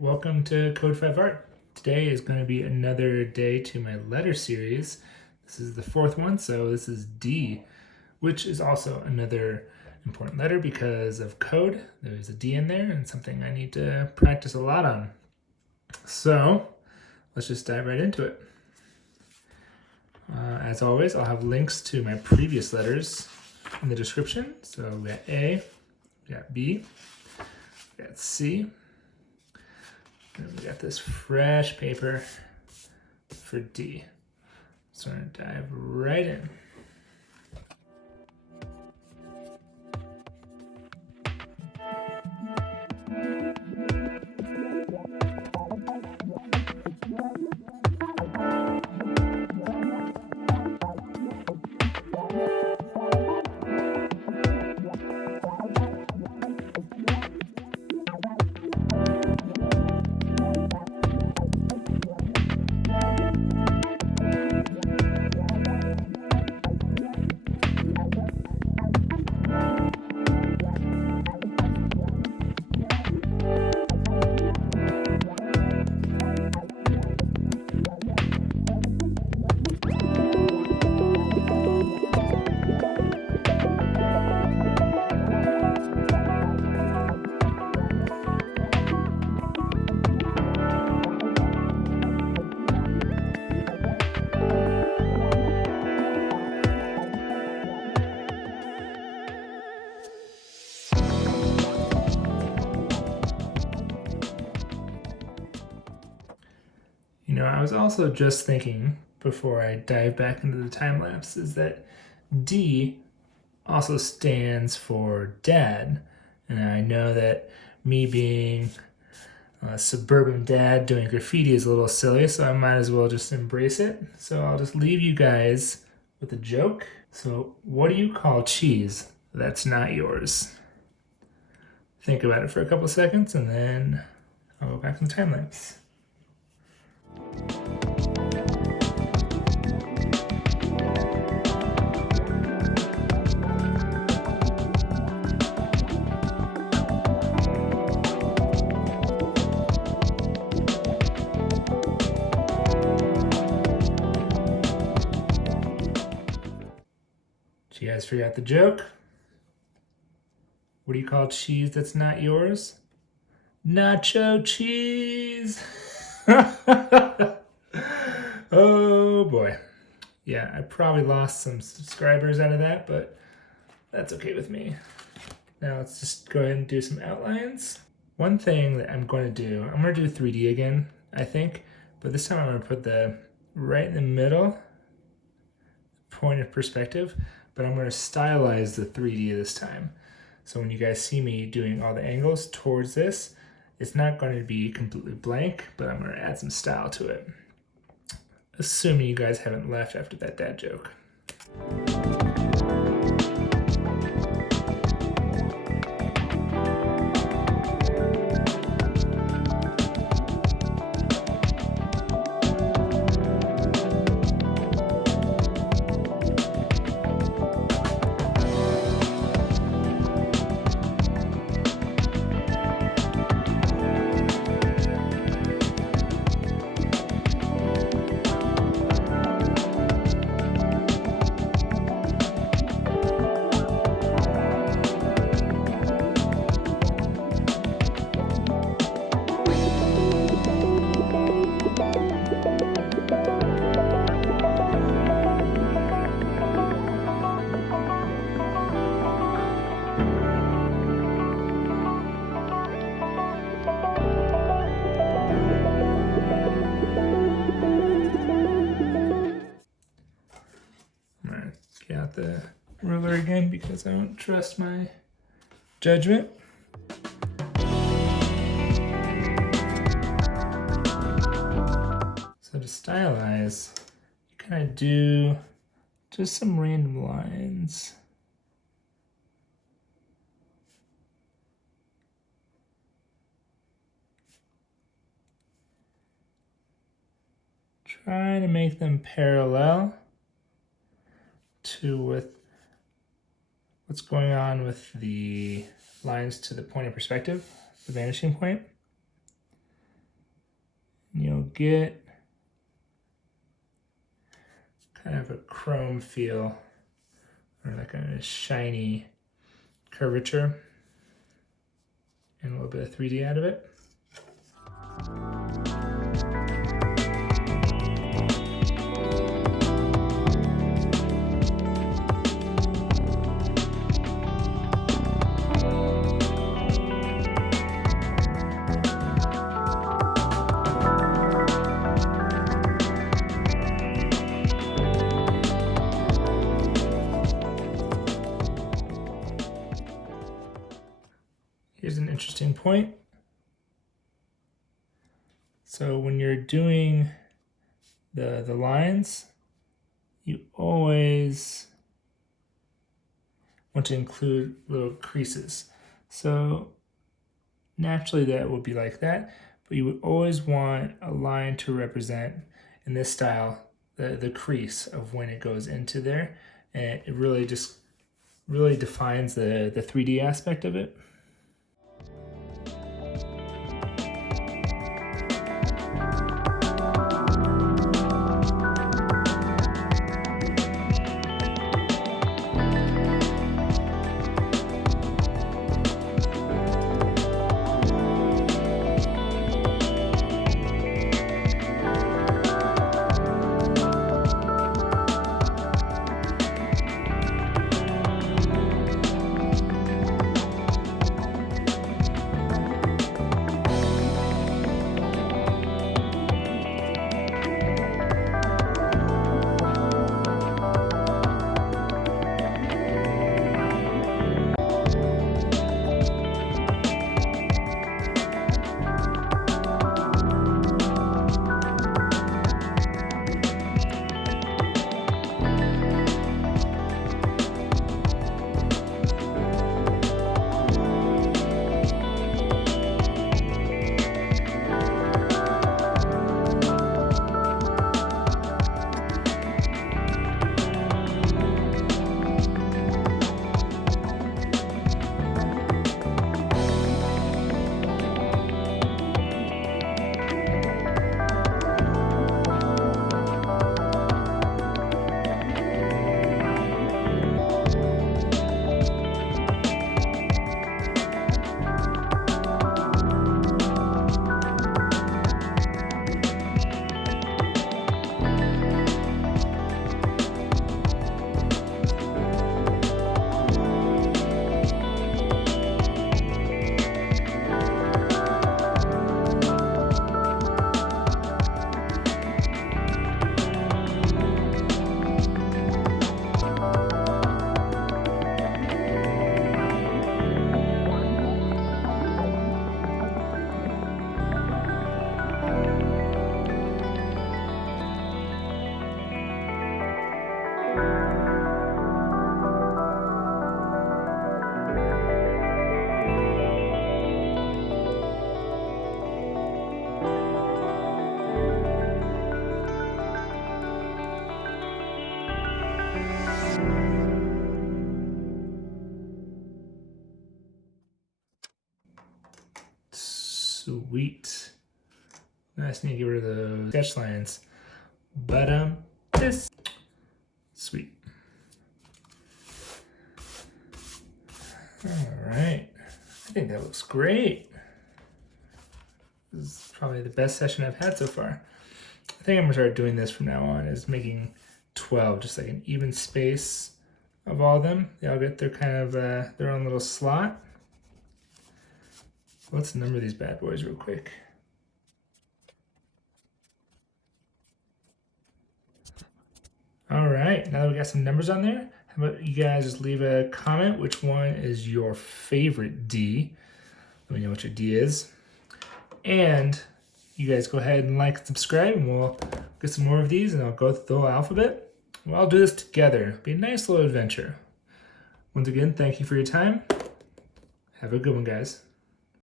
welcome to Code 5 Art. Today is going to be another day to my letter series. This is the fourth one, so this is D, which is also another important letter because of code. There's a D in there and something I need to practice a lot on. So let's just dive right into it. As always, I'll have links to my previous letters in the description. So we got A, we got B, we got C, and we got this fresh paper for D. So I'm gonna dive right in. I was also just thinking before I dive back into the time lapse is that D also stands for dad. And I know that me being a suburban dad doing graffiti is a little silly, so I might as well just embrace it. So I'll just leave you guys with a joke. So, what do you call cheese that's not yours? Think about it for a couple seconds and then I'll go back in the time lapse. Did you guys figure out the joke? What do you call cheese that's not yours? Nacho cheese! Oh boy. Yeah, I probably lost some subscribers out of that, but that's okay with me. Now let's just go ahead and do some outlines. One thing that I'm going to do, I'm going to do 3D again, I think, but this time I'm going to put the right in the middle, point of perspective, but I'm going to stylize the 3D this time. So when you guys see me doing all the angles towards this, it's not going to be completely blank, but I'm going to add some style to it. Assuming you guys haven't left after that dad joke. Get out the ruler again because I don't trust my judgment. So to stylize, you kind of do just some random lines. Try to make them parallel to what's going on with the lines to the point of perspective, the vanishing point. get kind of a chrome feel, or like a shiny curvature, and a little bit of 3D out of it. Here's an interesting point. So when you're doing the lines, you always want to include little creases. So naturally that would be like that, but you would always want a line to represent, in this style, the crease of when it goes into there, and it really defines the 3D aspect of it. Sweet. I just need to get rid of those sketch lines. But this sweet. All right. I think that looks great. This is probably the best session I've had so far. I think I'm gonna start doing this from now on, is making 12, just like an even space of all of them. They all get their kind of their own little slot. Let's number these bad boys real quick. All right, now that we got some numbers on there, how about you guys just leave a comment which one is your favorite D. Let me know what your D is. And you guys go ahead and like and subscribe, and we'll get some more of these, and I'll go through the whole alphabet. We'll all do this together. It'll be a nice little adventure. Once again, thank you for your time. Have a good one, guys.